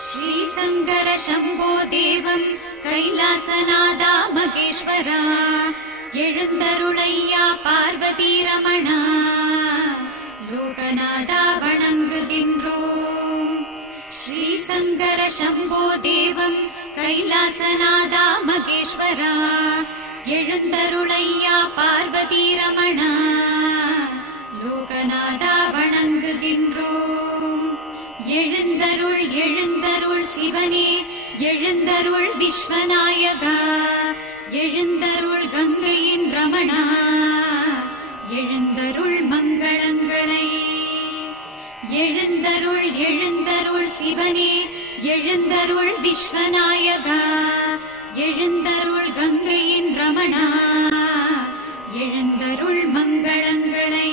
श्रीशंकर शंभो देवं कैलासनादा मगेश्वरा எழுந்தருளையா பார்வதி ரமணா லோகநாதா வணங்குகின்றோம். ஸ்ரீசங்கர சம்போ தேவம் கைலாசநாதா மகேஸ்வரா எழுந்தருளையா பார்வதி ரமணா லோகநாதா வணங்குகின்றோம். எழுந்தருள் எழுந்தருள் சிவனே எழுந்தருள் விஸ்வநாயகா எழுந்தருள் கங்கையின் ரமணா எழுந்தருள் மங்களங்களை. எழுந்தருள் எழுந்தருள் சிவனே எழுந்தருள் விஸ்வநாயகா எழுந்தருள் கங்கையின் ரமணா எழுந்தருள் மங்களங்களை.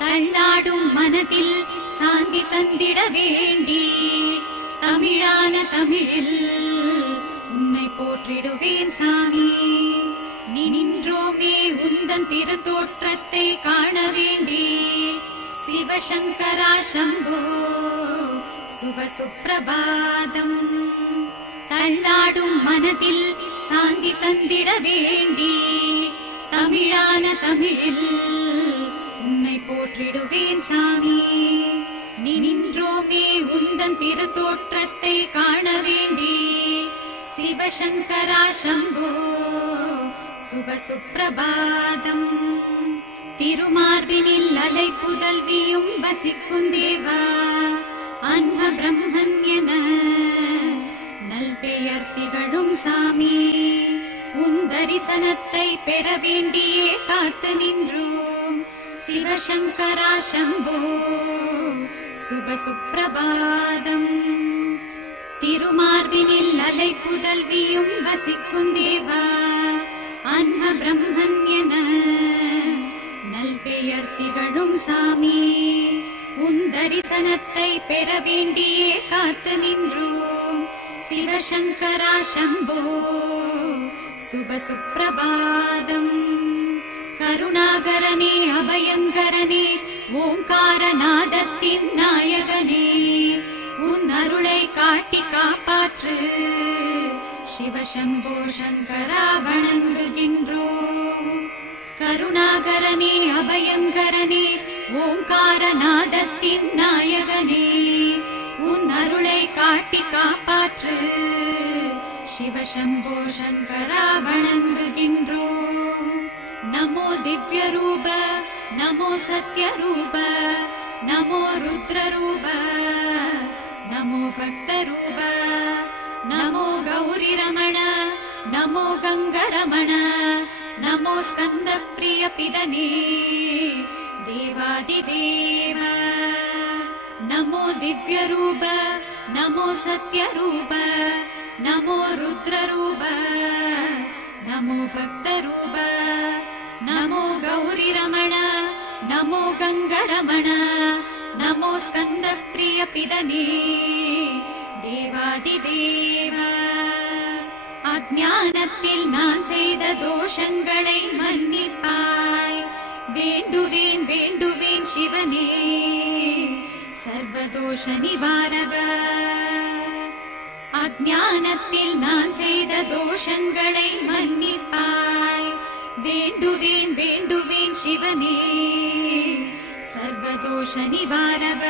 தள்ளாடும் மனதில் சாந்தி தந்திட வேண்டி தமிழான தமிழில் உன்னை போற்றிடுவேன் சாமி. நின்றோமே உந்தன் திருத்தோற்றத்தை காண வேண்டி சிவசங்கரா சம்போ சுப சுப்பிரபாதம். தள்ளாடும் மனதில் சாந்தி தந்திட வேண்டி தமிழான தமிழில் உன்னை போற்றிடுவேன் சாமி. நின்றோமே உந்தன் திருத்தோற்றத்தை காண வேண்டி சிவசங்கரா சம்போ சுப சுப்பிரபாதம். திருமார்பினில் அலை புதல்வியும் வசிக்கும் தேவா அன்ன பிரம்மன் என நல்பெயர் திகழும் சாமி. உன் தரிசனத்தை பெற வேண்டியே காத்து நின்றோம் சிவசங்கரா சம்போ சுப சுப்பிரபாதம். திருமார்பினில் அலை புதல்வியும் வசிக்கும் தேவா அன்ன பிரம்மன் என நல்பெயர் திகழும் சாமி. உன் தரிசனத்தை பெற வேண்டியே காத்து நின்றோம் சிவசங்கரா சம்போ சுப சுப்பிரபாதம். கருணாகரனே அபயங்கரனே ஓங்காரநாதத்தின் நாயகனே உன் அருளை காட்டி காப்பாற்று சிவசம்போ சங்கரா வணங்குகின்றோம். கருணாகரனே அபயங்கரனே ஓங்காரநாதத்தின் நாயகனே உன் அருளை காட்டி காப்பாற்று சிவசம்போ சங்கரா வணங்குகின்றோம். நமோ திவ்ய ரூப நமோ சத்ய ரூப நமோ ருத்ர ரூப நமோ பக்த ரூப நமோ கௌரி ரமண நமோ கங்க ரமண நமோ ஸ்கந்த பிரிய பிதனே தேவாதி தேவ. நமோ திவ்ய ரூப நமோ சத்ய ரூப நமோ ருத்ர ரூப நமோ பக்த ரூப நமோ கௌரி ரமண நமோ கங்க ரமண நமோ ஸ்கந்த பிரிய பிதனே தேவாதி தேவ. அஞ்ஞானத்தில் நான் செய்த தோஷங்களை மன்னிப்பாய் வேண்டுவேன் வேண்டுவேன் சிவனே சர்வதோஷ நிவாரக. அஞ்ஞானத்தில் நான் செய்த தோஷங்களை மன்னிப்பாய் வேண்டுவேன் வேண்டுவேன் சிவனே சர்வதோஷ நிவாரக.